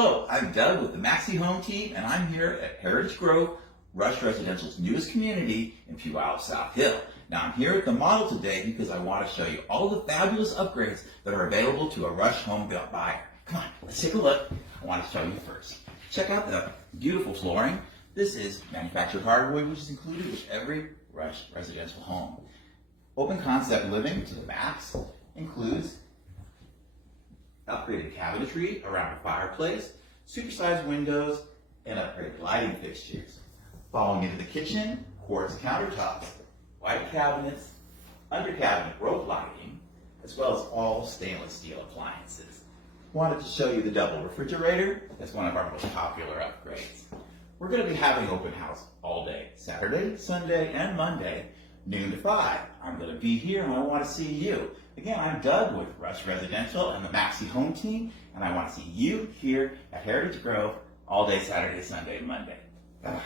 Hello, I'm Doug with the Maxi Home Team, and I'm here at Heritage Grove, Rush Residential's newest community in Puyallup South Hill. Now I'm here at the model today because I want to show you all the fabulous upgrades that are available to a Rush home buyer. Come on, let's take a look. I want to show you first. Check out the beautiful flooring. This is manufactured hardwood, which is included with every Rush residential home. Open concept living to the max includes upgraded cabinetry around the fireplace, supersized windows, and upgraded lighting fixtures. Following into the kitchen, quartz countertops, white cabinets, under cabinet rope lighting, as well as all stainless steel appliances. Wanted to show you the double refrigerator. That's one of our most popular upgrades. We're going to be having open house all day, Saturday, Sunday, and Monday, noon to 5. I'm going to be here and I want to see you. Again, I'm Doug with Rush Residential and the Maxi Home Team, and I want to see you here at Heritage Grove all day Saturday, Sunday, and Monday. Bye-bye.